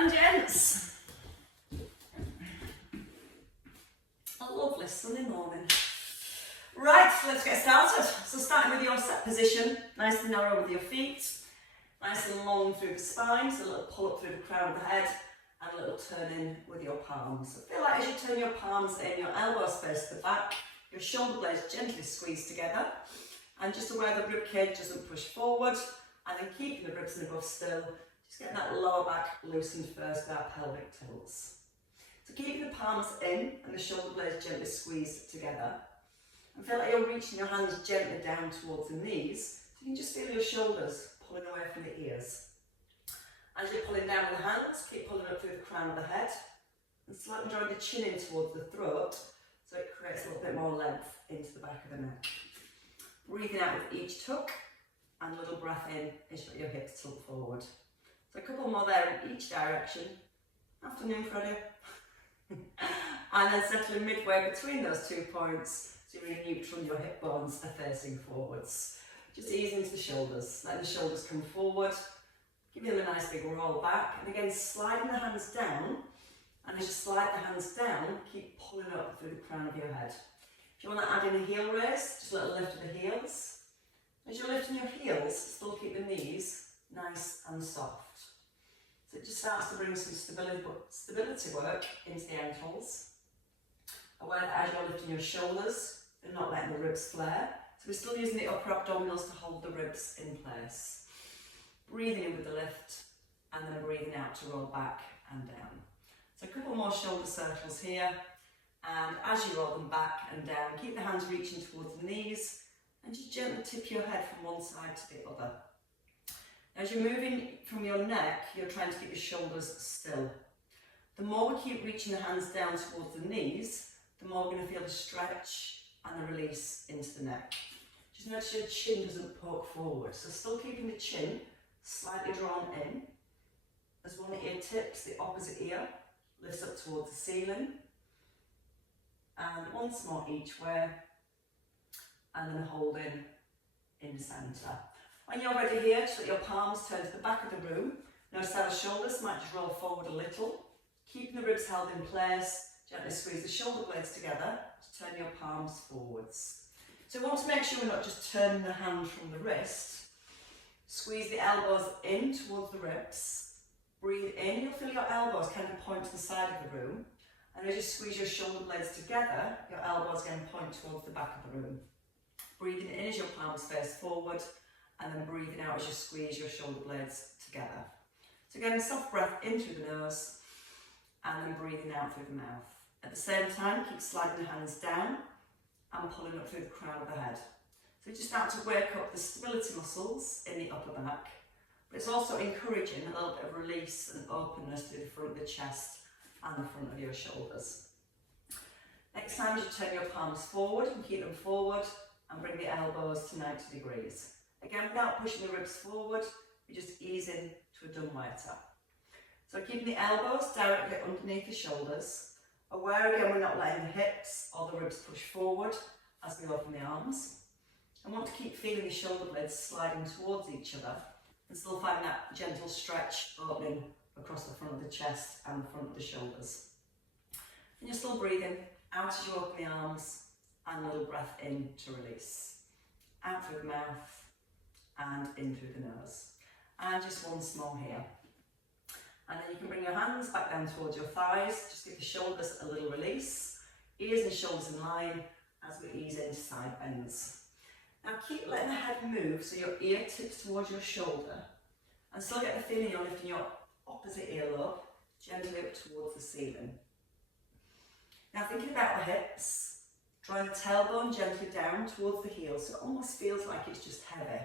and gents. A lovely sunny morning. Right, let's get started. So starting with your set position, nice and narrow with your feet, nice and long through the spine, so a little pull up through the crown of the head, and a little turn in with your palms. So feel like as you turn your palms in, your elbows face the back, your shoulder blades gently squeeze together, and just aware the rib cage doesn't push forward, and then keeping the ribs and above still, just getting that lower back loosened first with our pelvic tilts. So keeping the palms in and the shoulder blades gently squeezed together. And feel like you're reaching your hands gently down towards the knees, so you can just feel your shoulders pulling away from the ears. As you're pulling down with the hands, keep pulling up through the crown of the head, and slightly drawing the chin in towards the throat, so it creates a little bit more length into the back of the neck. Breathing out with each tuck, and a little breath in as you let your hips tilt forward. So a couple more there in each direction. Afternoon, Freddie. And then settling midway between those 2 points, so you're in neutral and your hip bones are facing forwards. Just ease into the shoulders, letting the shoulders come forward, giving them a nice big roll back, and again sliding the hands down, and as you slide the hands down, keep pulling up through the crown of your head. If you want to add in a heel raise, just a little lift of the heels. As you're lifting your heels, still keep the knees nice and soft. So it just starts to bring some stability work into the ankles. Aware that as you're lifting your shoulders, you're not letting the ribs flare. So we're still using the upper abdominals to hold the ribs in place. Breathing in with the lift, and then breathing out to roll back and down. So a couple more shoulder circles here. And as you roll them back and down, keep the hands reaching towards the knees, and just gently tip your head from one side to the other. As you're moving from your neck, you're trying to keep your shoulders still. The more we keep reaching the hands down towards the knees, the more we're going to feel the stretch and the release into the neck. Just notice your chin doesn't poke forward, so still keeping the chin slightly drawn in. As one ear tips, the opposite ear lifts up towards the ceiling. And once more each way, and then holding in the centre. When you're ready here, just let your palms turn to the back of the room. Notice how the shoulders might just roll forward a little. Keeping the ribs held in place, gently squeeze the shoulder blades together to turn your palms forwards. So we want to make sure we're not just turning the hand from the wrist. Squeeze the elbows in towards the ribs. Breathe in, you'll feel your elbows kind of point to the side of the room. And as you squeeze your shoulder blades together, your elbows again point towards the back of the room. Breathing in as your palms face forward, and then breathing out as you squeeze your shoulder blades together. So again, a soft breath in through the nose, and then breathing out through the mouth. At the same time, keep sliding the hands down, and pulling up through the crown of the head. So you just start to wake up the stability muscles in the upper back, but it's also encouraging a little bit of release and openness through the front of the chest and the front of your shoulders. Next time, as you turn your palms forward and keep them forward, and bring the elbows to 90 degrees. Again, without pushing the ribs forward, you just ease in to a dumbwaiter. So keeping the elbows directly underneath the shoulders. Aware again we're not letting the hips or the ribs push forward as we open the arms. And want to keep feeling the shoulder blades sliding towards each other, and still find that gentle stretch opening across the front of the chest and the front of the shoulders. And you're still breathing out as you open the arms, and a little breath in to release. Out through the mouth and in through the nose. And just once more here. And then you can bring your hands back down towards your thighs. Just give the shoulders a little release. Ears and shoulders in line as we ease into side bends. Now keep letting the head move so your ear tips towards your shoulder. And still get the feeling you're lifting your opposite earlobe gently up towards the ceiling. Now thinking about the hips, drawing the tailbone gently down towards the heel, so it almost feels like it's just heavy.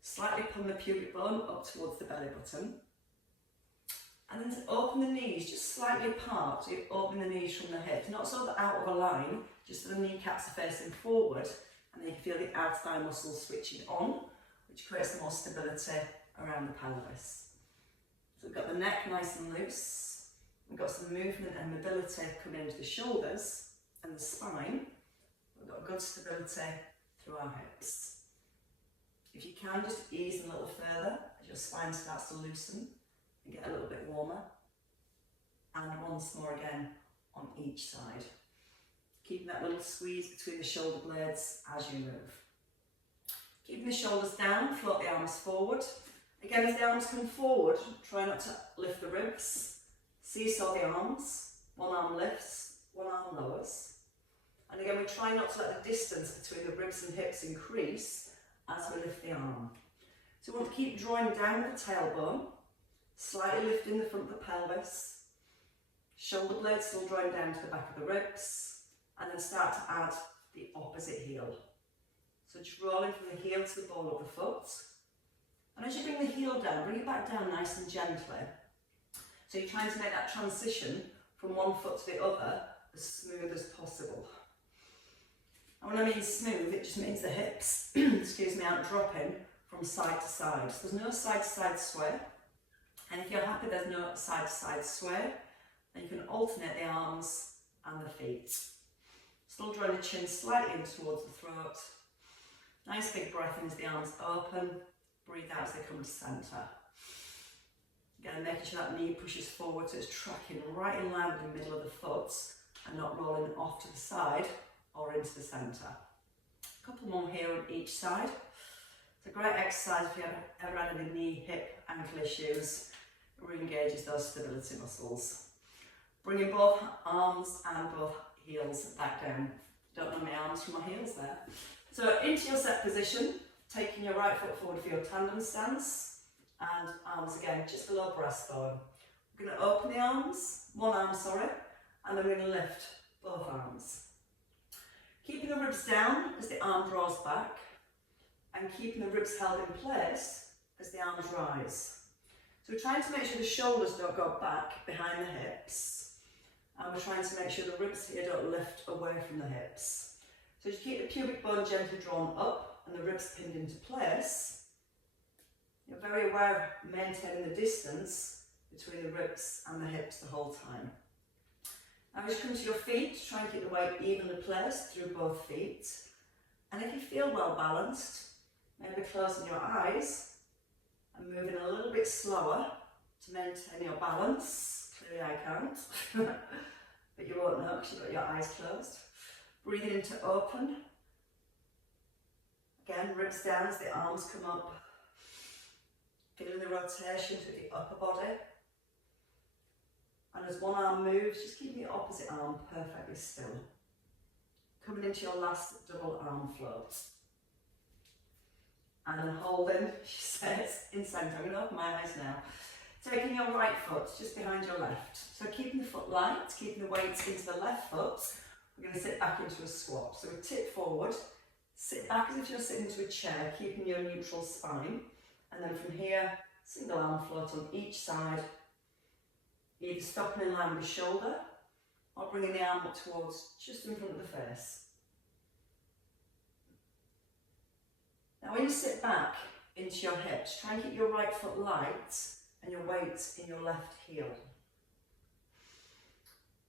Slightly pulling the pubic bone up towards the belly button. And then to open the knees just slightly apart, so you open the knees from the hips, not so that out of a line, just so the kneecaps are facing forward, and then you feel the outer thigh muscles switching on, which creates more stability around the pelvis. So we've got the neck nice and loose, we've got some movement and mobility coming into the shoulders and the spine. We've got good stability through our hips. If you can, just ease a little further as your spine starts to loosen and get a little bit warmer. And once more again on each side. Keeping that little squeeze between the shoulder blades as you move. Keeping the shoulders down, float the arms forward. Again, as the arms come forward, try not to lift the ribs. Seesaw the arms. One arm lifts, one arm lowers. And again, we try not to let the distance between the ribs and hips increase as we lift the arm. So we want to keep drawing down with the tailbone, slightly lifting the front of the pelvis, shoulder blades still drawing down to the back of the ribs, and then start to add the opposite heel. So just rolling from the heel to the ball of the foot. And as you bring the heel down, bring it back down nice and gently. So you're trying to make that transition from one foot to the other as smooth as possible. And when I mean smooth, it just means the hips, excuse me, aren't dropping from side to side. So there's no side to side sway. And if you're happy there's no side to side sway, then you can alternate the arms and the feet. Still drawing the chin slightly in towards the throat. Nice big breath in as the arms open. Breathe out as they come to centre. Again, making sure that knee pushes forward so it's tracking right in line with the middle of the foot and not rolling off to the side or into the centre. A couple more here on each side. It's a great exercise if you ever had any knee, hip, ankle issues. It re-engages those stability muscles. Bringing both arms and both heels back down. Don't know my arms from my heels there. So into your set position, taking your right foot forward for your tandem stance, and arms again just below breastbone. We're going to open the arms, one arm, sorry, and then we're going to lift both arms. Keeping the ribs down as the arm draws back, and keeping the ribs held in place as the arms rise. So we're trying to make sure the shoulders don't go back behind the hips, and we're trying to make sure the ribs here don't lift away from the hips. So just keep the pubic bone gently drawn up and the ribs pinned into place. You're very aware of maintaining the distance between the ribs and the hips the whole time. Now as you come to your feet, try and keep the weight evenly placed through both feet. And if you feel well balanced, maybe closing your eyes and moving a little bit slower to maintain your balance. Clearly I can't, but you won't know because you've got your eyes closed. Breathing into open. Again, ribs down as the arms come up. Feeling the rotation through the upper body. And as one arm moves, just keep the opposite arm perfectly still. Coming into your last double arm float. And then holding, she says, in centre. I'm going to open my eyes now. Taking your right foot just behind your left. So keeping the foot light, keeping the weight into the left foot. We're going to sit back into a squat. So we tip forward, sit back as if you're sitting into a chair, keeping your neutral spine. And then from here, single arm float on each side, either stopping in line with the shoulder or bringing the arm up towards just in front of the face. Now when you sit back into your hips, try and keep your right foot light and your weight in your left heel.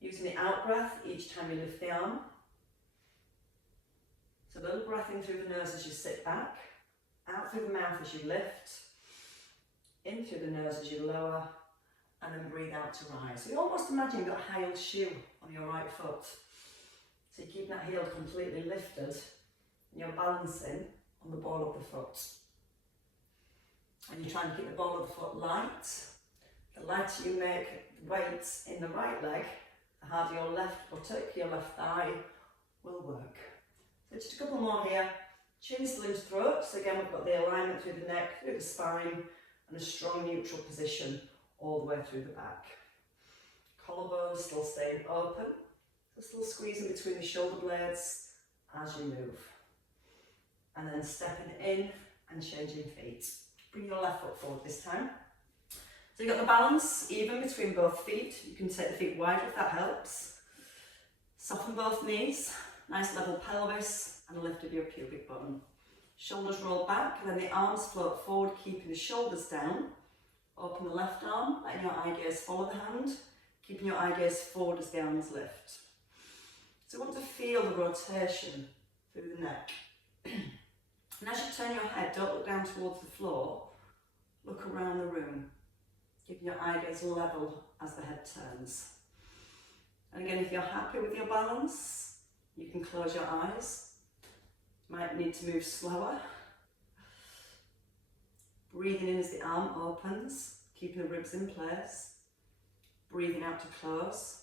Using the out breath each time you lift the arm. So a little breath in through the nose as you sit back, out through the mouth as you lift, in through the nose as you lower, and then breathe out to rise. So you almost imagine you've got a high-heeled shoe on your right foot. So you keep that heel completely lifted, and you're balancing on the ball of the foot. And you're trying to keep the ball of the foot light. The lighter you make weight in the right leg, the harder your left buttock, your left thigh will work. So just a couple more here. Chin still into throat. So again, we've got the alignment through the neck, through the spine, and a strong neutral position all the way through the back. Collarbones still staying open. So still squeezing between the shoulder blades as you move. And then stepping in and changing feet. Bring your left foot forward this time. So you've got the balance even between both feet. You can take the feet wider if that helps. Soften both knees. Nice level pelvis and a lift of your pubic bone. Shoulders roll back and then the arms float forward, keeping the shoulders down. Open the left arm, letting your eye gaze follow the hand. Keeping your eye gaze forward as the arms lift. So you want to feel the rotation through the neck. And as you turn your head, don't look down towards the floor, look around the room. keeping your eye gaze level as the head turns. And again, if you're happy with your balance, you can close your eyes. Might need to move slower. Breathing in as the arm opens, keeping the ribs in place. Breathing out to close.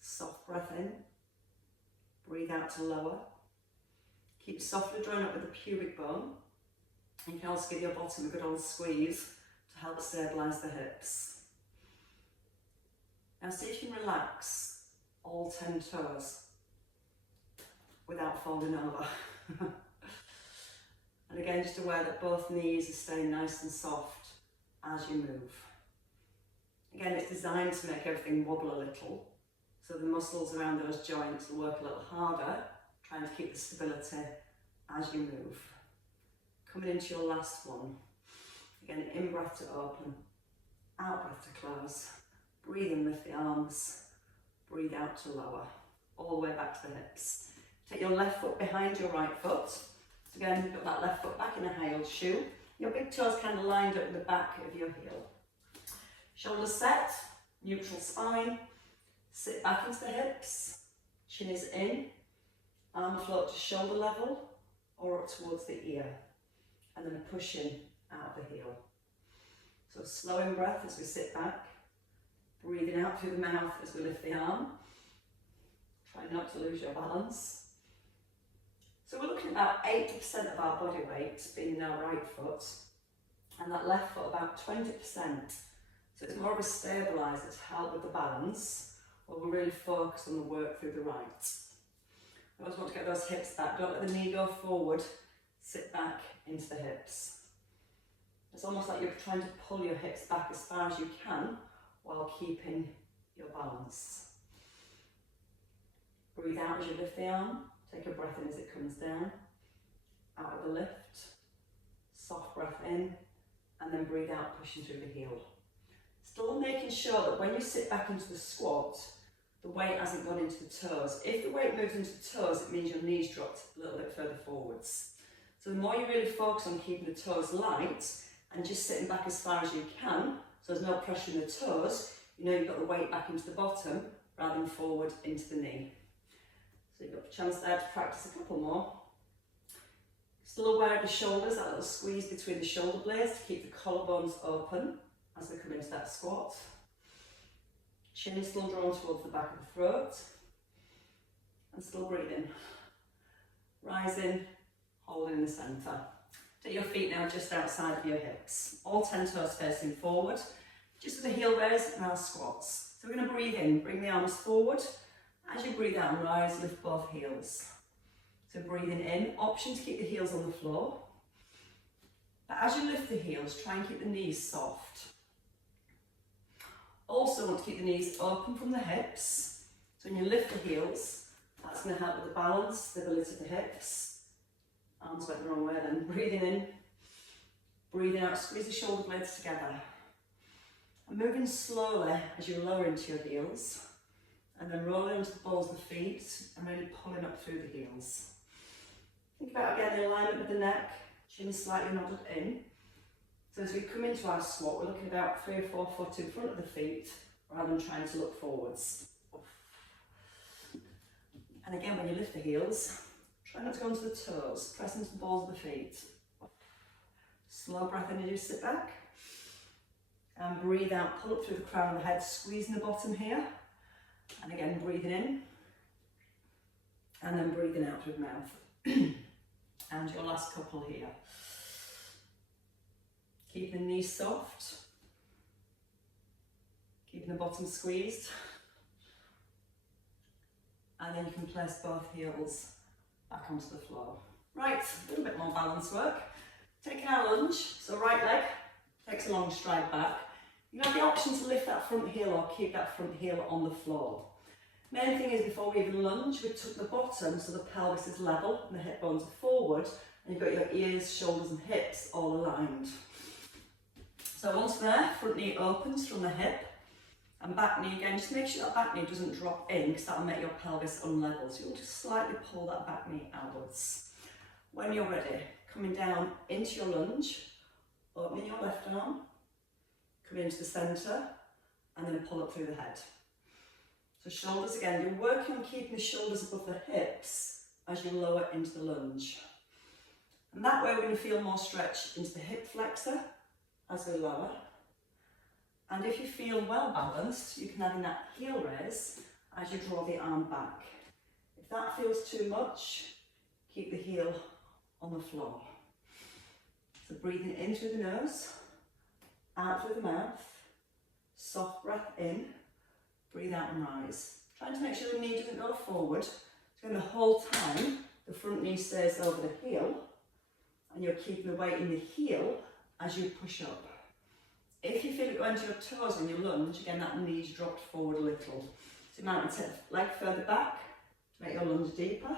Soft breath in. Breathe out to lower. Keep softly drawing up with the pubic bone. You can also give your bottom a good old squeeze to help stabilise the hips. Now see if you can relax all 10 toes without falling over. And again, just aware that both knees are staying nice and soft as you move. Again, it's designed to make everything wobble a little, so the muscles around those joints will work a little harder, trying to keep the stability as you move. Coming into your last one. Again, in breath to open, out breath to close. Breathe in, lift the arms, breathe out to lower, all the way back to the hips. Take your left foot behind your right foot. So again, you've got that left foot back in a high-heeled shoe. Your big toes kind of lined up with the back of your heel. Shoulders set, neutral spine. Sit back into the hips, chin is in, arm float to shoulder level or up towards the ear. And then a push in out of the heel. So slow in breath as we sit back. Breathing out through the mouth as we lift the arm. Try not to lose your balance. So we're looking at about 80% of our body weight being in our right foot, and that left foot about 20%. So it's more of a stabiliser to help with the balance, while we're really focused on the work through the right. I always want to get those hips back. Don't let the knee go forward. Sit back into the hips. It's almost like you're trying to pull your hips back as far as you can while keeping your balance. Breathe out as you lift the arm. Take a breath in as it comes down. Out of the lift. Soft breath in. And then breathe out, pushing through the heel. Still making sure that when you sit back into the squat, the weight hasn't gone into the toes. If the weight moves into the toes, it means your knees dropped a little bit further forwards. So the more you really focus on keeping the toes light and just sitting back as far as you can, so there's no pressure in the toes, you know you've got the weight back into the bottom rather than forward into the knee. So you've got a chance there to practice a couple more. Still aware of the shoulders, that little squeeze between the shoulder blades to keep the collarbones open as we come into that squat. Chin still drawn towards the back of the throat. And still breathing. Rising, holding in the centre. Take your feet now just outside of your hips. All 10 toes facing forward. Just with a heel raise and our squats. So we're going to breathe in, bring the arms forward. As you breathe out and rise, lift both heels. So breathing in, option to keep the heels on the floor. But as you lift the heels, try and keep the knees soft. Also want to keep the knees open from the hips. So when you lift the heels, that's going to help with the balance, stability of the hips. Arms went the wrong way then. Breathing in, breathing out, squeeze the shoulder blades together. And moving slowly as you lower into your heels. And then rolling into the balls of the feet and really pulling up through the heels. Think about again the alignment with the neck, chin slightly nodded in. So as we come into our squat, we're looking about 3 or 4 foot in front of the feet rather than trying to look forwards. And again, when you lift the heels, try not to go into the toes, press into the balls of the feet. Slow breath in as you sit back. And breathe out, pull up through the crown of the head, squeezing the bottom here. And again, breathing in. And then breathing out through the mouth. And your last couple here. Keeping the knees soft. Keeping the bottom squeezed. And then you can place both heels back onto the floor. Right, a little bit more balance work. Taking our lunge, so right leg takes a long stride back. You have the option to lift that front heel or keep that front heel on the floor. Main thing is before we even lunge, we tuck the bottom so the pelvis is level and the hip bones are forward and you've got your ears, shoulders and hips all aligned. So once there, front knee opens from the hip and back knee again, just make sure that back knee doesn't drop in because that'll make your pelvis unlevel. So you'll just slightly pull that back knee outwards. When you're ready, coming down into your lunge, opening your left arm, come into the centre, and then pull up through the head. So shoulders again, you're working on keeping the shoulders above the hips as you lower into the lunge. And that way we're going to feel more stretch into the hip flexor as we lower. And if you feel well balanced, you can add in that heel raise as you draw the arm back. If that feels too much, keep the heel on the floor. So breathing in through the nose, out through the mouth, soft breath in, breathe out and rise. Trying to make sure the knee doesn't go forward. So then the whole time, the front knee stays over the heel, and you're keeping the weight in the heel as you push up. If you feel it go into your toes when you lunge, again that knee's dropped forward a little. So you might want to take the leg further back to make your lunge deeper.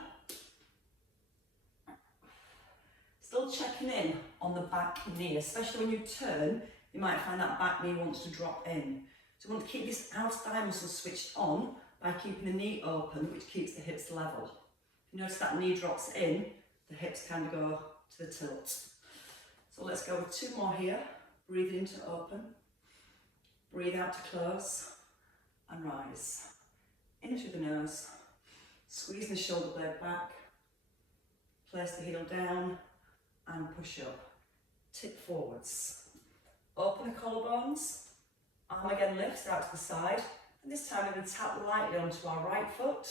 Still checking in on the back knee, especially when you turn, you might find that back knee wants to drop in. So you want to keep this outer thigh muscle switched on by keeping the knee open, which keeps the hips level. If you notice that knee drops in, the hips kind of go to the tilt. So let's go with 2 more here. Breathe in to open, breathe out to close, and rise. In through the nose, squeeze the shoulder blade back, place the heel down, and push up. Tip forwards. Open the collarbones, arm again lifts out to the side, and this time we're going to tap lightly onto our right foot,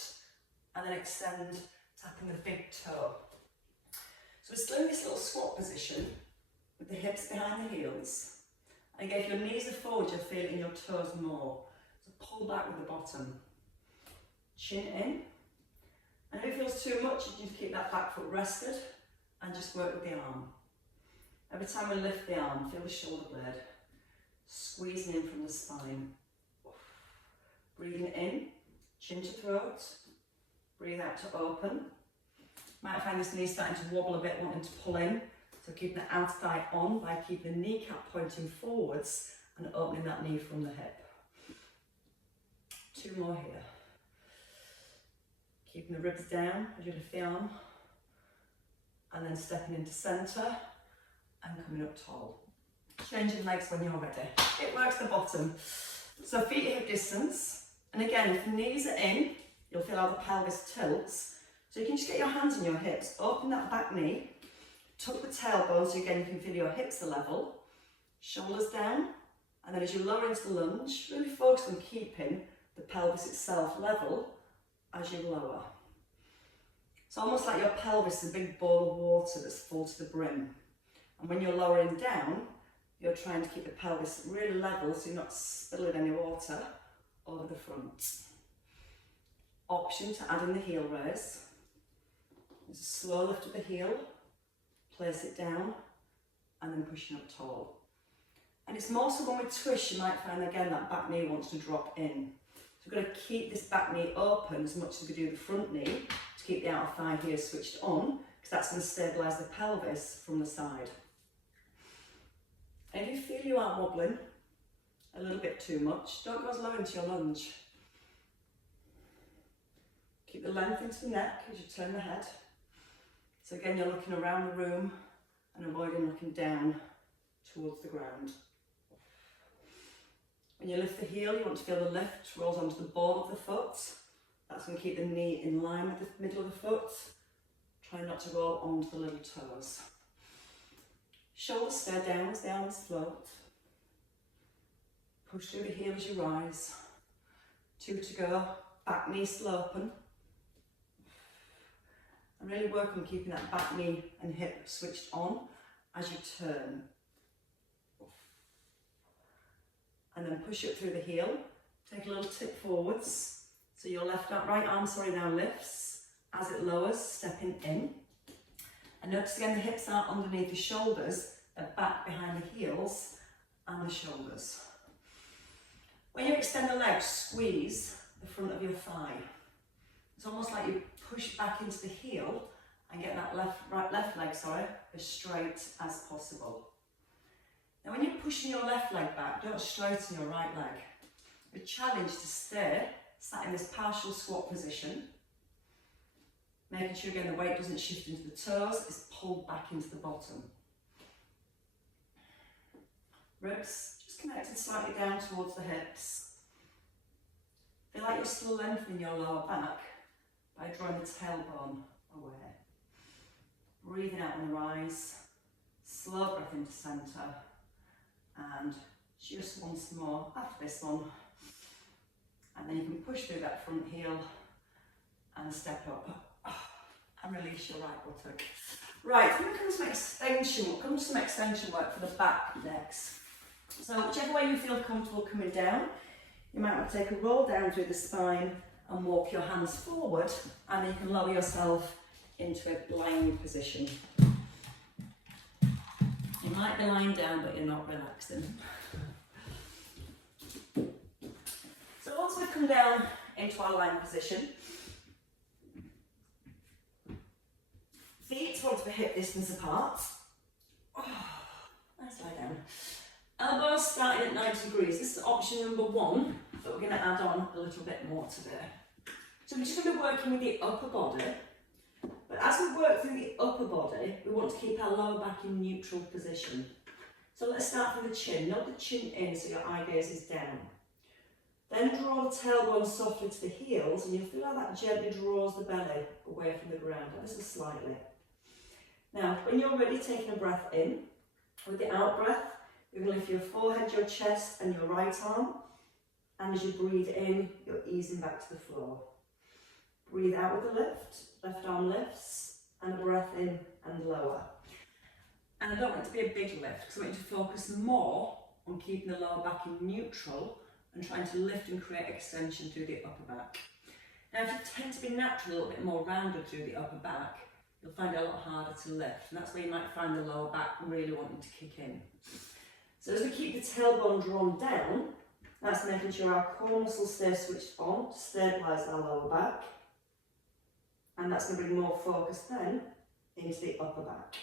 and then extend, tapping the big toe. So we're still in this little squat position, with the hips behind the heels. And again, if your knees are forward, you're feeling your toes more. So pull back with the bottom. Chin in. And if it feels too much, you can keep that back foot rested and just work with the arm. Every time we lift the arm, feel the shoulder blade. Squeezing in from the spine. Breathing in, chin to throat. Breathe out to open. Might find this knee starting to wobble a bit, wanting to pull in. So keeping the outer thigh on by keeping the kneecap pointing forwards and opening that knee from the hip. 2 more here. Keeping the ribs down as you lift the arm. And then stepping into centre and coming up tall. Changing legs when you're ready. It works the bottom. So feet at hip distance. And again, if the knees are in, you'll feel how the pelvis tilts. So you can just get your hands on your hips, open that back knee, tuck the tailbone so again you can feel your hips are level, shoulders down, and then as you lower into the lunge, really focus on keeping the pelvis itself level as you lower. It's almost like your pelvis is a big bowl of water that's full to the brim. And when you're lowering down, you're trying to keep the pelvis really level so you're not spilling any water over the front. Option to add in the heel raise. There's a slow lift of the heel. Place it down, and then pushing up tall. And it's more so when we twist, you might find again that back knee wants to drop in. So we're going to keep this back knee open as much as we do the front knee to keep the outer thigh here switched on, because that's going to stabilise the pelvis from the side. And if you feel you are wobbling a little bit too much, don't go as low into your lunge. Keep the length into the neck as you turn the head. So again, you're looking around the room and avoiding looking down towards the ground. When you lift the heel, you want to feel the lift rolls onto the ball of the foot. That's going to keep the knee in line with the middle of the foot. Try not to roll onto the little toes. Shoulders stay down as the arms float. Push through the heel as you rise. 2 to go. Back knee still open. And really work on keeping that back knee and hip switched on as you turn. And then push up through the heel. Take a little tip forwards. So your right arm now lifts. As it lowers, stepping in. And notice again the hips aren't underneath the shoulders, they're back behind the heels and the shoulders. When you extend the legs, squeeze the front of your thigh. It's almost like you push back into the heel and get that left leg as straight as possible. Now when you're pushing your left leg back, don't straighten your right leg. The challenge to stay sat in this partial squat position, making sure again the weight doesn't shift into the toes, it's pulled back into the bottom. Ribs just connected slightly down towards the hips. Feel like you're still lengthening your lower back by drawing the tailbone away. Breathing out on the rise. Slow breath into centre. And just once more after this one. And then you can push through that front heel and step up and release your right buttock. Right, we're going to come to some extension. We'll come to some extension work for the back next. So whichever way you feel comfortable coming down, you might want to take a roll down through the spine and walk your hands forward, and then you can lower yourself into a lying position. You might be lying down, but you're not relaxing. So once we've come down into our lying position, feet want to be hip distance apart. Oh, nice lie down. Elbows starting at 90 degrees. This is option number 1, but we're going to add on a little bit more today. So we're just going to be working with the upper body. But as we work through the upper body, we want to keep our lower back in neutral position. So let's start from the chin. Note the chin in so your eye gaze is down. Then draw the tailbone softly to the heels, and you'll feel how that gently draws the belly away from the ground, ever so slightly. Now, when you're ready, taking a breath in. With the out breath, you're going to lift your forehead, your chest, and your right arm. And as you breathe in, you're easing back to the floor. Breathe out with the lift. Left arm lifts, and a breath in and lower. And I don't want it to be a big lift, because I want you to focus more on keeping the lower back in neutral and trying to lift and create extension through the upper back. Now, if you tend to be naturally a little bit more rounded through the upper back, you'll find it a lot harder to lift, and that's where you might find the lower back really wanting to kick in. So as we keep the tailbone drawn down, that's making sure our core muscles stay switched on to stabilise our lower back, and that's going to bring more focus then into the upper back.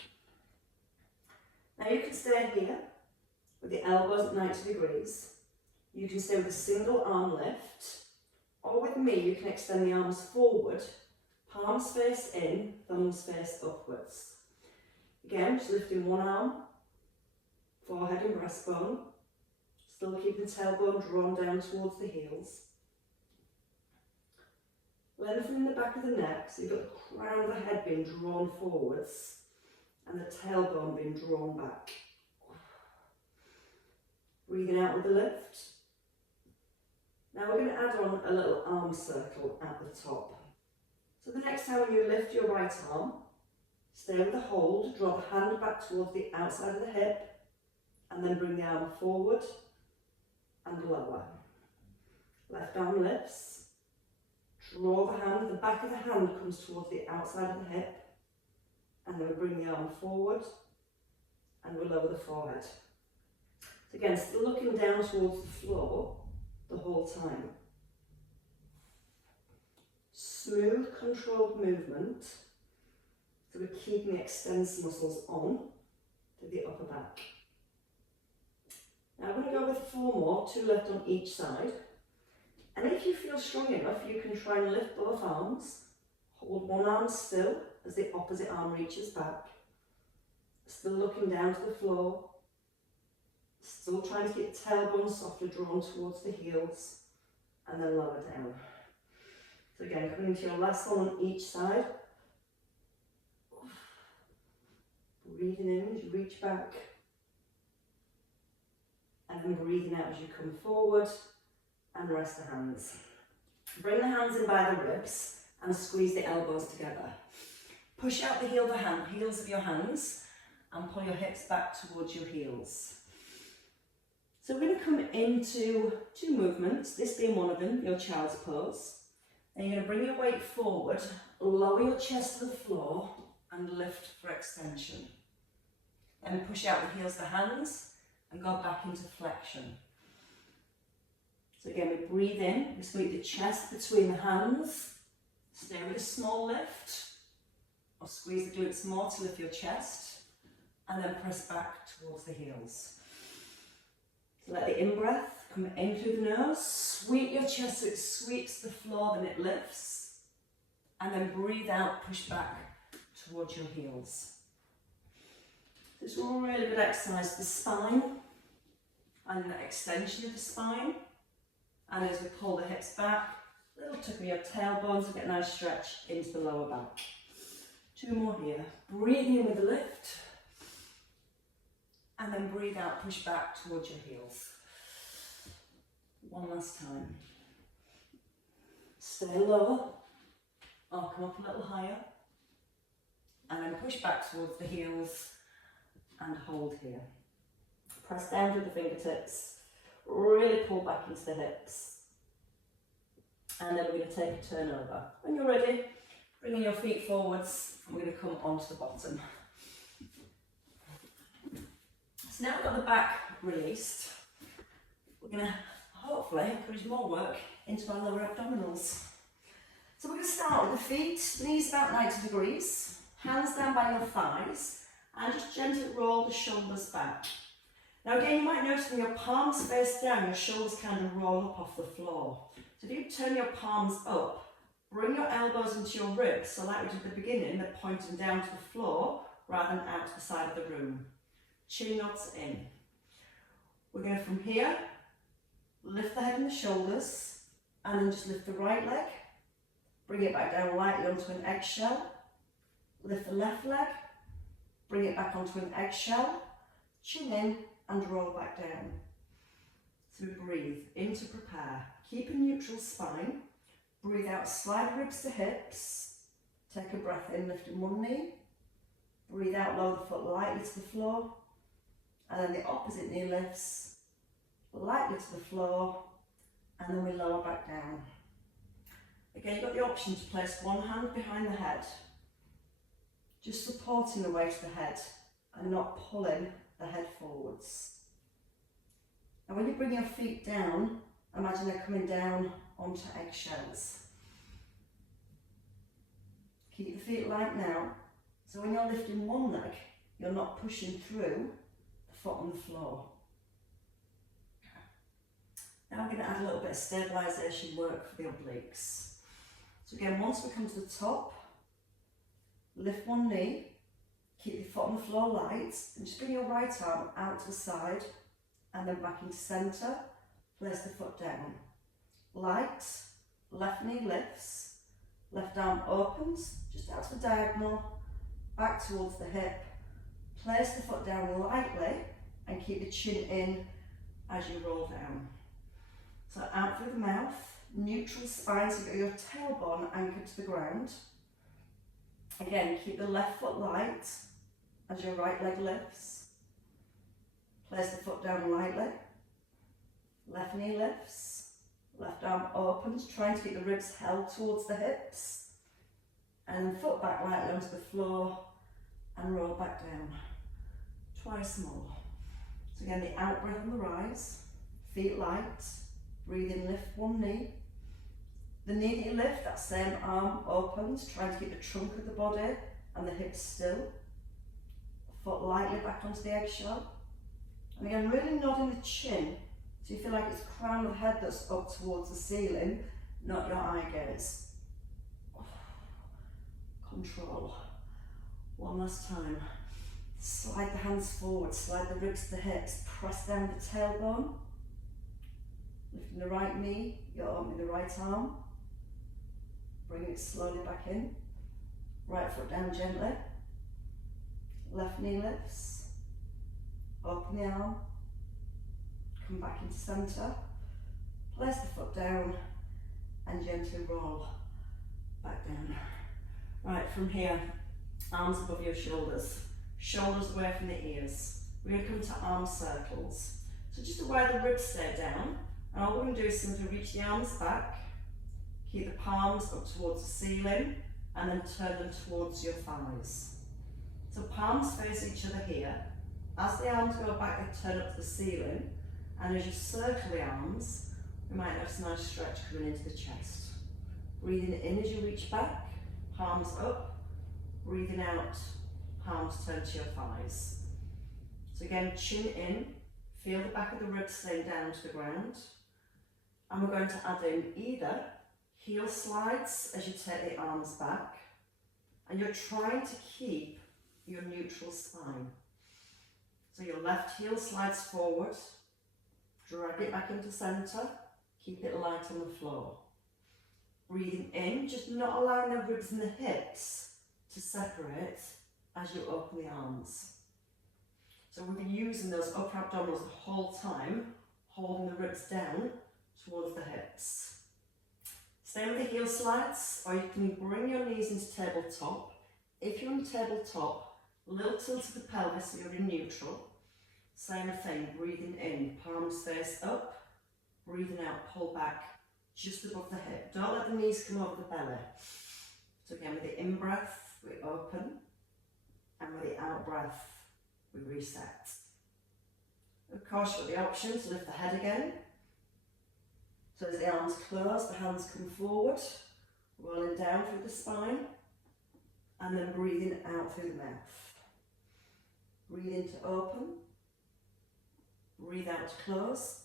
Now you can stay here with the elbows at 90 degrees. You can stay with a single arm lift, or with me you can extend the arms forward, palms face in, thumbs face upwards. Again, just lifting one arm, forehead and breastbone, still keeping the tailbone drawn down towards the heels. Lengthening the back of the neck, so you've got the crown of the head being drawn forwards and the tailbone being drawn back. Breathing out with the lift. Now we're going to add on a little arm circle at the top. So the next time you lift your right arm, stay with the hold, draw the hand back towards the outside of the hip, and then bring the arm forward and lower. Left arm lifts. Draw the hand, the back of the hand comes towards the outside of the hip, and then we bring the arm forward and we lower the forehead. So again, still looking down towards the floor the whole time. Smooth, controlled movement, so we're keeping the extensor muscles on to the upper back. Now I'm going to go with 4 more, 2 left on each side. And if you feel strong enough, you can try and lift both arms. Hold one arm still as the opposite arm reaches back. Still looking down to the floor. Still trying to keep the tailbone softly drawn towards the heels. And then lower down. So again, coming into your last one on each side. Breathing in as you reach back. And then breathing out as you come forward. And rest the hands. Bring the hands in by the ribs and squeeze the elbows together. Push out the heels of your hands and pull your hips back towards your heels. So we're going to come into 2 movements, this being one of them, your child's pose. And you're going to bring your weight forward, lower your chest to the floor and lift for extension. Then push out the heels of the hands and go back into flexion. So again, we breathe in, we sweep the chest between the hands, stay with a small lift, or squeeze the glutes more to lift your chest, and then press back towards the heels. So let the in-breath come in through the nose, sweep your chest so it sweeps the floor, then it lifts, and then breathe out, push back towards your heels. So it's a really good exercise for the spine, and that extension of the spine. And as we pull the hips back, little tuck of your tailbones to get a nice stretch into the lower back. 2 more here. Breathe in with the lift. And then breathe out, push back towards your heels. 1 last time. Stay lower, or come up a little higher. And then push back towards the heels and hold here. Press down with the fingertips. Really pull back into the hips. And then we're going to take a turn over. When you're ready, bringing your feet forwards, and we're going to come onto the bottom. So now we've got the back released, we're going to hopefully encourage more work into our lower abdominals. So we're going to start with the feet, knees about 90 degrees, hands down by your thighs, and just gently roll the shoulders back. Now again, you might notice when your palms face down, your shoulders kind of roll up off the floor. So if you turn your palms up, bring your elbows into your ribs, so like we did at the beginning, they're pointing down to the floor rather than out to the side of the room. Chin nods in. We're going to, from here, lift the head and the shoulders, and then just lift the right leg, bring it back down lightly onto an eggshell, lift the left leg, bring it back onto an eggshell, chin in, and roll back down. So we breathe in to prepare. Keep a neutral spine. Breathe out, slide ribs to hips. Take a breath in, lifting one knee. Breathe out, lower the foot lightly to the floor. And then the opposite knee lifts, lightly to the floor. And then we lower back down. Again, you've got the option to place one hand behind the head, just supporting the weight of the head and not pulling the head forwards. And when you bring your feet down, imagine they're coming down onto eggshells. Keep the feet light now, so when you're lifting one leg, you're not pushing through the foot on the floor. Now we're going to add a little bit of stabilisation work for the obliques. So again, once we come to the top, lift one knee, keep your foot on the floor light, and just bring your right arm out to the side and then back into centre. Place the foot down. Light, left knee lifts, left arm opens, just out to the diagonal, back towards the hip. Place the foot down lightly and keep the chin in as you roll down. So out through the mouth, neutral spine, so you've got your tailbone anchored to the ground. Again, keep the left foot light as your right leg lifts. Place the foot down lightly. Left knee lifts. Left arm opens, trying to keep the ribs held towards the hips. And then foot back lightly onto the floor and roll back down. Twice more. So again, the out breath on the rise. Feet light. Breathe in, lift one knee. The knee that you lift, that same arm opens, trying to keep the trunk of the body and the hips still. Foot lightly back onto the eggshell. And again, really nodding the chin, so you feel like it's the crown of the head that's up towards the ceiling, not your eye gaze. Control. One last time. Slide the hands forward, slide the ribs to the hips, press down the tailbone. Lifting the right knee, your arm in the right arm. Bring it slowly back in. Right foot down gently. Left knee lifts. Open the arm. Come back into centre. Place the foot down and gently roll back down. Right, from here, arms above your shoulders. Shoulders away from the ears. We're going to come to arm circles. So just where the ribs stay down. And all we're going to do is simply reach the arms back. Keep the palms up towards the ceiling and then turn them towards your thighs. So palms face each other here. As the arms go back, they turn up to the ceiling. And as you circle the arms, we might notice a nice stretch coming into the chest. Breathing in as you reach back, palms up. Breathing out, palms turn to your thighs. So again, chin in, feel the back of the ribs staying down to the ground. And we're going to add in either heel slides as you take the arms back, and you're trying to keep your neutral spine. So your left heel slides forward, Drag it back into centre. Keep it light on the floor. Breathing in, just not allowing the ribs and the hips to separate as you open the arms. So we'll be using those upper abdominals the whole time, holding the ribs down towards the hips. Stay with the heel slides, or you can bring your knees into tabletop. If you're in tabletop, a little tilt of the pelvis so you're in neutral. Same thing, breathing in, palms face up, breathing out, pull back just above the hip. Don't let the knees come over the belly. So again, with the in-breath, we open, and with the out-breath, we reset. Of course, you've got the option to lift the head again. So as the arms close, the hands come forward, rolling down through the spine, and then breathing out through the mouth. Breathe in to open, breathe out to close.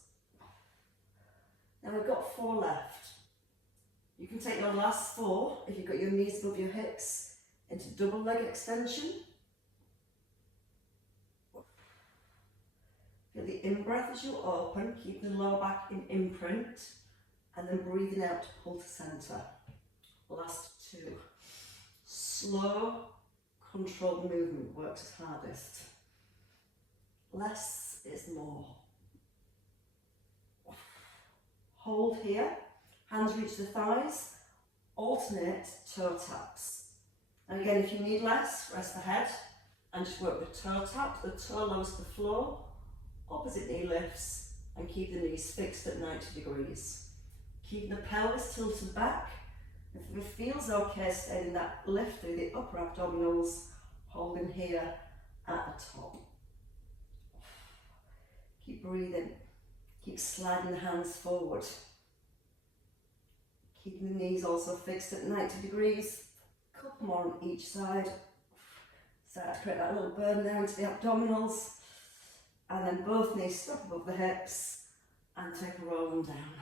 Now we've got 4 left. You can take your last 4, if you've got your knees above your hips, into double leg extension. Feel the in-breath as you open, keep the lower back in imprint, and then breathing out to pull to centre. Last 2. Slow, controlled movement works as hardest. Less is more. Hold here, hands reach the thighs, alternate toe taps. And again, if you need less, rest the head and just work with toe tap. The toe lowers the floor, opposite knee lifts, and keep the knees fixed at 90 degrees. Keeping the pelvis tilted back. If it feels okay, stay in that lift through the upper abdominals, holding here at the top. Keep breathing. Keep sliding the hands forward. Keeping the knees also fixed at 90 degrees. A couple more on each side. Start to create that little burn down to the abdominals. And then both knees stop above the hips and take a roll them down.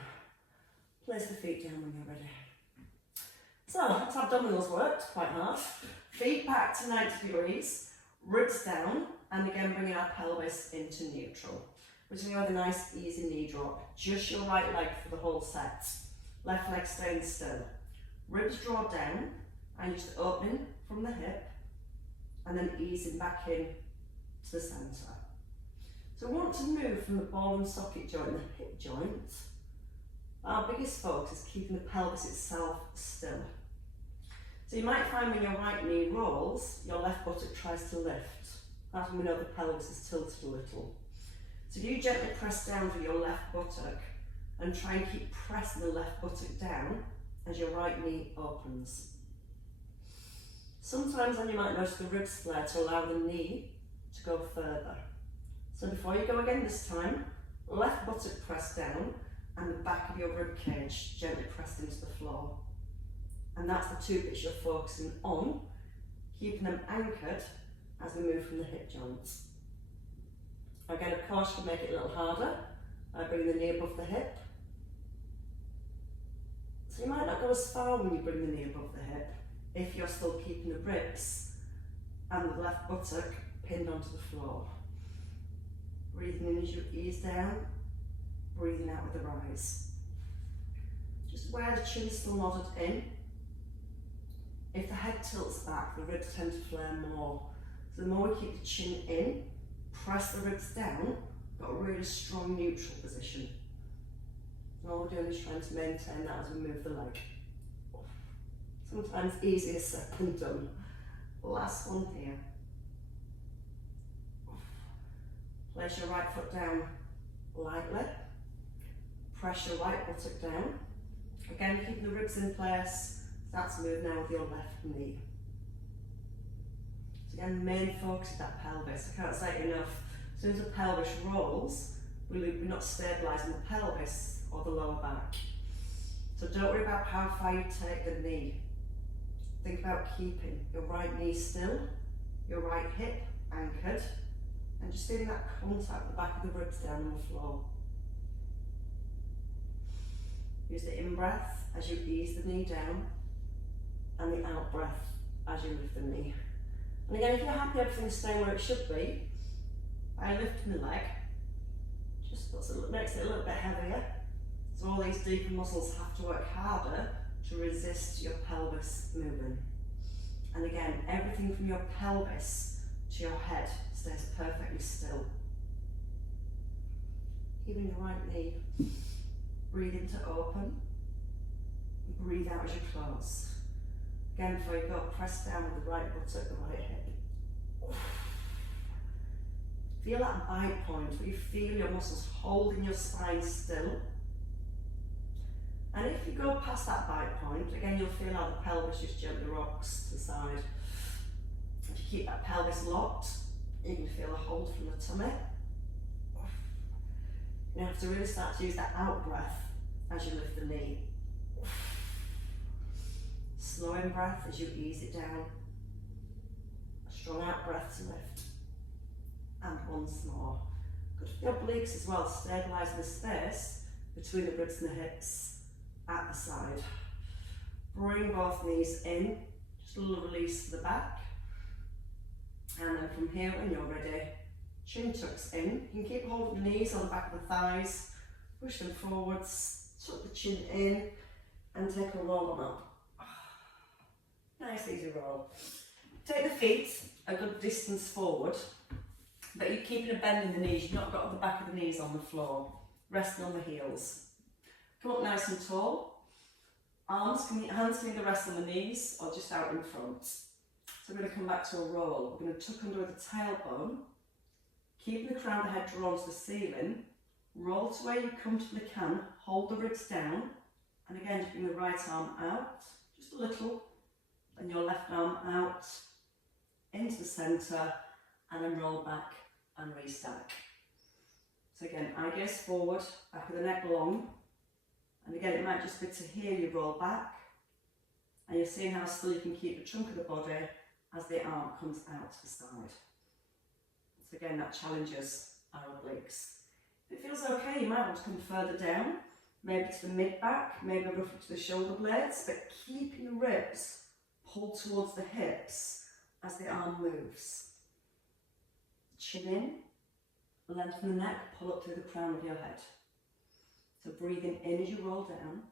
Place the feet down when you're ready. So that's abdominals worked quite hard. Feet back to 90 degrees, ribs down, and again bringing our pelvis into neutral. We're just going to have a nice easy knee drop. Just your right leg for the whole set. Left leg staying still. Ribs draw down and just opening from the hip and then easing back in to the centre. So we want to move from the ball and socket joint, the hip joint. Our biggest focus is keeping the pelvis itself still. So you might find when your right knee rolls, your left buttock tries to lift. That's when we know the pelvis is tilted a little. So if you gently press down with your left buttock and try and keep pressing the left buttock down as your right knee opens. Sometimes then you might notice the ribs flare to allow the knee to go further. So before you go again this time, left buttock pressed down and the back of your rib cage gently pressed into the floor. And that's the 2 bits you're focusing on, keeping them anchored as we move from the hip joints. Again, of course, you can make it a little harder by bringing the knee above the hip. So you might not go as far when you bring the knee above the hip if you're still keeping the ribs and the left buttock pinned onto the floor. Breathing in as you ease down, breathing out with the rise. Just where the chin's still nodded in. If the head tilts back, the ribs tend to flare more. So the more we keep the chin in, press the ribs down, got a really strong neutral position. And all we're doing is trying to maintain that as we move the leg. Sometimes easier said than done. Last one here. Place your right foot down lightly. Press your right buttock down. Again, keeping the ribs in place. Start to move now with your left knee. So again, the main focus is that pelvis. I can't say it enough. As soon as the pelvis rolls, we're not stabilising the pelvis or the lower back. So don't worry about how far you take the knee. Think about keeping your right knee still, your right hip anchored, and just feeling that contact with the back of the ribs down on the floor. Use the in-breath as you ease the knee down, and the out-breath as you lift the knee. And again, if you're happy everything's staying where it should be, by lifting the leg, Just makes it a little bit heavier. So all these deeper muscles have to work harder to resist your pelvis moving. And again, everything from your pelvis to your head stays perfectly still. Even your right knee. Breathe in to open. Breathe out as you close. Again, before you go, press down with the right buttock, the right hip. Feel that bite point where you feel your muscles holding your spine still. And if you go past that bite point, again, you'll feel how the pelvis just gently rocks to the side. If you keep that pelvis locked, you can feel a hold from the tummy. You have to really start to use that out breath as you lift the knee. Slow in breath as you ease it down. A strong out breath to lift. And once more. Good for the obliques as well, stabilising the space between the ribs and the hips at the side. Bring both knees in, just a little release to the back. And then from here, when you're ready, chin tucks in. You can keep hold of the knees on the back of the thighs, push them forwards, tuck the chin in, and take a roll on up. Nice easy roll. Take the feet a good distance forward, but you're keeping a bend in the knees. You've not got the back of the knees on the floor, resting on the heels. Come up nice and tall. Hands can either rest on the knees or just out in front. So we're going to come back to a roll. We're going to tuck under with the tailbone, keeping the crown of the head drawn to the ceiling. Roll to where you comfortably can. Hold the ribs down, and again, just bring the right arm out, just a little, and your left arm out into the centre, and then roll back and restack. So again, eye gaze forward, back of the neck long, and again, it might just be to here you roll back, and you're seeing how still you can keep the trunk of the body as the arm comes out to the side. So again, that challenges our obliques. If it feels okay, you might want to come further down, maybe to the mid-back, maybe roughly to the shoulder blades, but keeping the ribs pulled towards the hips as the arm moves. Chin in, lengthen the neck, pull up through the crown of your head. So breathing in as you roll down,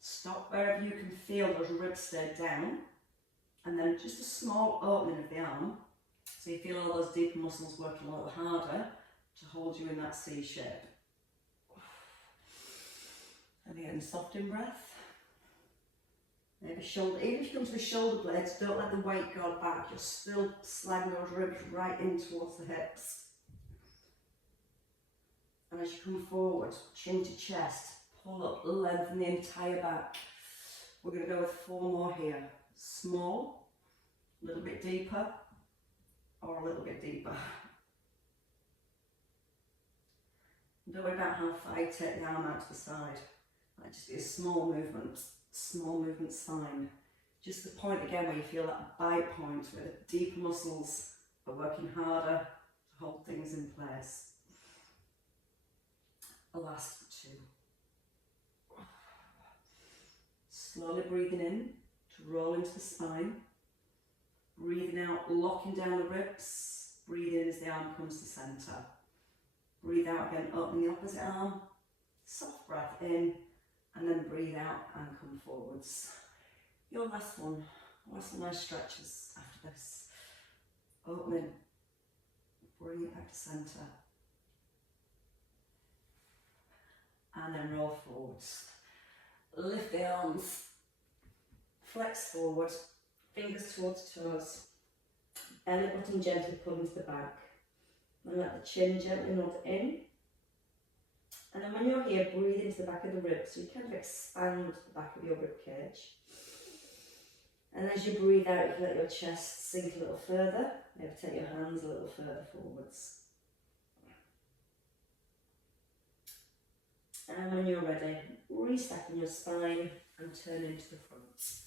stop wherever you can feel those ribs stay down, and then just a small opening of the arm, so you feel all those deeper muscles working a little harder to hold you in that C shape. And again, soft in breath. Maybe shoulder, even if you come to the shoulder blades, don't let the weight go back, just still sliding those ribs right in towards the hips. And as you come forward, chin to chest, pull up, lengthen the entire back. We're going to go with 4 more here. Small, a little bit deeper, or a little bit deeper. Don't worry about how far you take the arm out to the side. Might just be a small movement sign. Just the point again where you feel that bite point, where the deeper muscles are working harder to hold things in place. A last 2. Slowly breathing in to roll into the spine. Breathing out, locking down the ribs. Breathe in as the arm comes to centre. Breathe out again, opening the opposite arm. Soft breath in, and then breathe out and come forwards. Your last one. Some nice stretches after this. Opening. Bring it back to centre. And then roll forwards. Lift the arms. Flex forward. Fingers towards toes. Belly button gently pull into the back. And let the chin gently nod in. And then when you're here, breathe into the back of the ribs. So you kind of expand the back of your rib cage. And as you breathe out, you can let your chest sink a little further. Maybe take your hands a little further forwards. And when you're ready, restacking your spine and turn into the front. So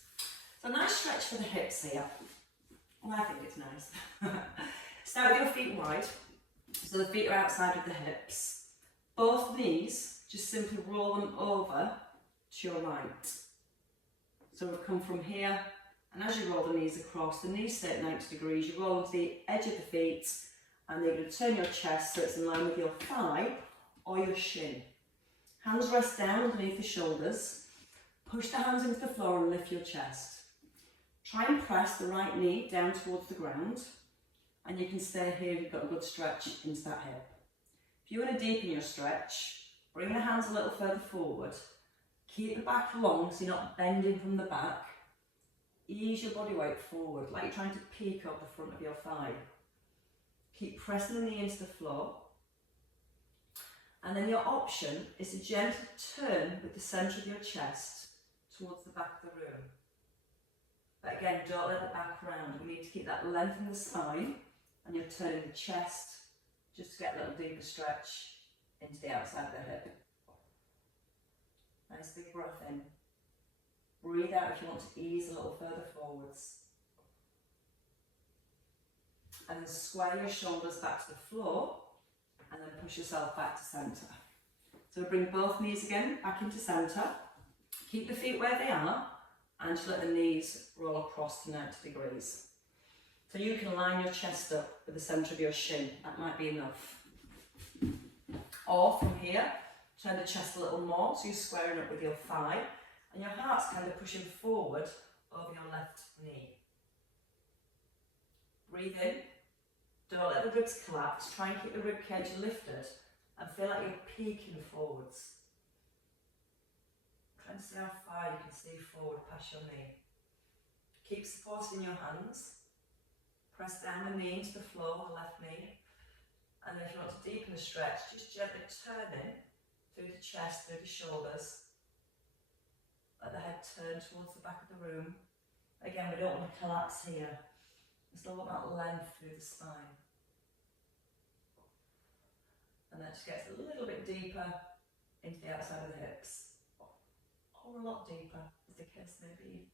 a nice stretch for the hips here. Well, I think it's nice. Start with your feet wide. So the feet are outside of the hips. Both knees, just simply roll them over to your right. So we've come from here, and as you roll the knees across, the knees stay at 90 degrees, you roll onto the edge of the feet, and you're going to turn your chest so it's in line with your thigh, or your shin. Hands rest down underneath the shoulders. Push the hands into the floor and lift your chest. Try and press the right knee down towards the ground, and you can stay here if you've got a good stretch into that hip. If you want to deepen your stretch, bring the hands a little further forward. Keep the back long so you're not bending from the back. Ease your body weight forward, like you're trying to peek up the front of your thigh. Keep pressing the knee into the floor. And then your option is to gently turn with the centre of your chest towards the back of the room. But again, don't let the back round. We need to keep that length in the spine, and you're turning the chest just to get a little deeper stretch into the outside of the hip. Nice big breath in. Breathe out if you want to ease a little further forwards. And then square your shoulders back to the floor, and then push yourself back to centre. So bring both knees again back into centre. Keep the feet where they are, and just let the knees roll across to 90 degrees. So you can line your chest up with the centre of your shin. That might be enough. Or from here, turn the chest a little more, so you're squaring up with your thigh, and your heart's kind of pushing forward over your left knee. Breathe in. Don't let the ribs collapse. Try and keep the rib cage lifted and feel like you're peeking forwards. Try and see how far you can see forward past your knee. Keep supporting your hands. Press down the knee into the floor, the left knee. And then if you want to deepen the stretch, just gently turn in through the chest, through the shoulders. Let the head turn towards the back of the room. Again, we don't want to collapse here. We still want that length through the spine. And that just gets a little bit deeper into the outside of the hips. Or a lot deeper, as the case may be.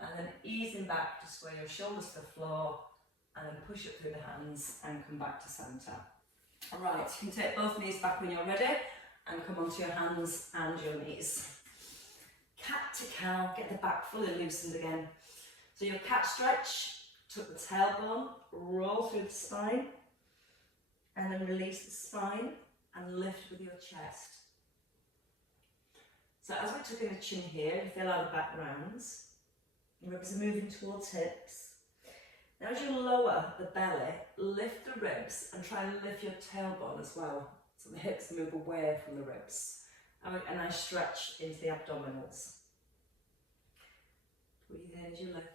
And then easing back to square your shoulders to the floor, and then push up through the hands and come back to centre. Alright, you can take both knees back when you're ready and come onto your hands and your knees. Cat to cow, get the back fully loosened again. So your cat stretch, tuck the tailbone, roll through the spine, and then release the spine and lift with your chest. So as we're tucking the chin here, you feel how the back rounds. The ribs are moving towards hips. Now as you lower the belly, lift the ribs and try and lift your tailbone as well. So the hips move away from the ribs. And a nice stretch into the abdominals. Breathe in as you lift.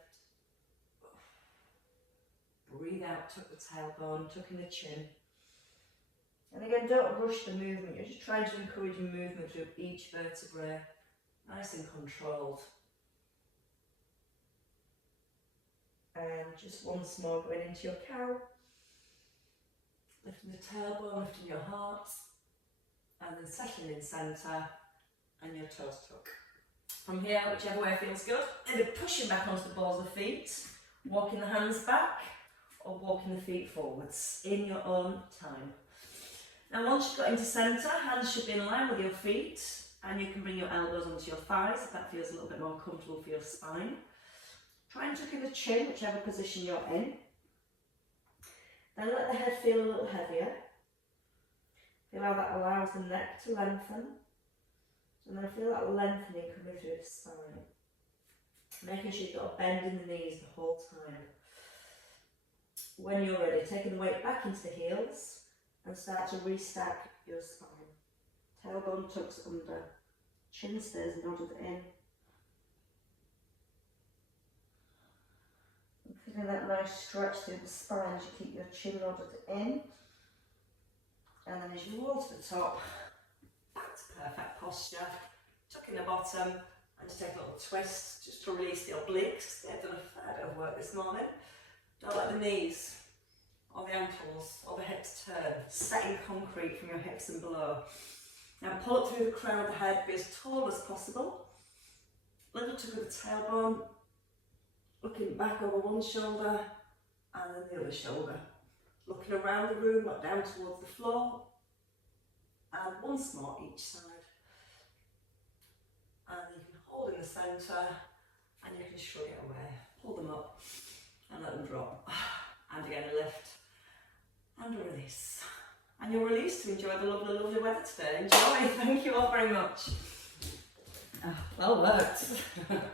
Breathe out, tuck the tailbone, tucking the chin. And again, don't rush the movement. You're just trying to encourage movement through each vertebrae. Nice and controlled. And just once more going into your cow. Lifting the tailbone, lifting your heart. And then settling in centre and your toes tuck. From here, whichever way feels good, end up pushing back onto the balls of the feet, walking the hands back or walking the feet forwards in your own time. Now once you've got into centre, hands should be in line with your feet, and you can bring your elbows onto your thighs if that feels a little bit more comfortable for your spine. Try and tuck in the chin, whichever position you're in. Then let the head feel a little heavier. Feel how that allows the neck to lengthen. And then feel that lengthening coming through the spine. Making sure you've got a bend in the knees the whole time. When you're ready, taking the weight back into the heels and start to restack your spine. Tailbone tucks under, chin stays nodded in. And feeling that nice stretch through the spine as you keep your chin nodded in. And then as you roll to the top, back to perfect posture, tuck in the bottom, and just take a little twist just to release the obliques. They've done a fair bit of work this morning. Don't let the knees or the ankles or the hips turn. Setting concrete from your hips and below. Now pull up through the crown of the head, be as tall as possible. Little tuck of the tailbone, looking back over one shoulder and then the other shoulder. Looking around the room, not down towards the floor. And once more each side. And you can hold in the centre and you can shrug it away. Pull them up and let them drop. And again, a lift and a release. and you're released to enjoy the lovely, lovely weather today. Enjoy. Thank you all very much. Oh, well worked.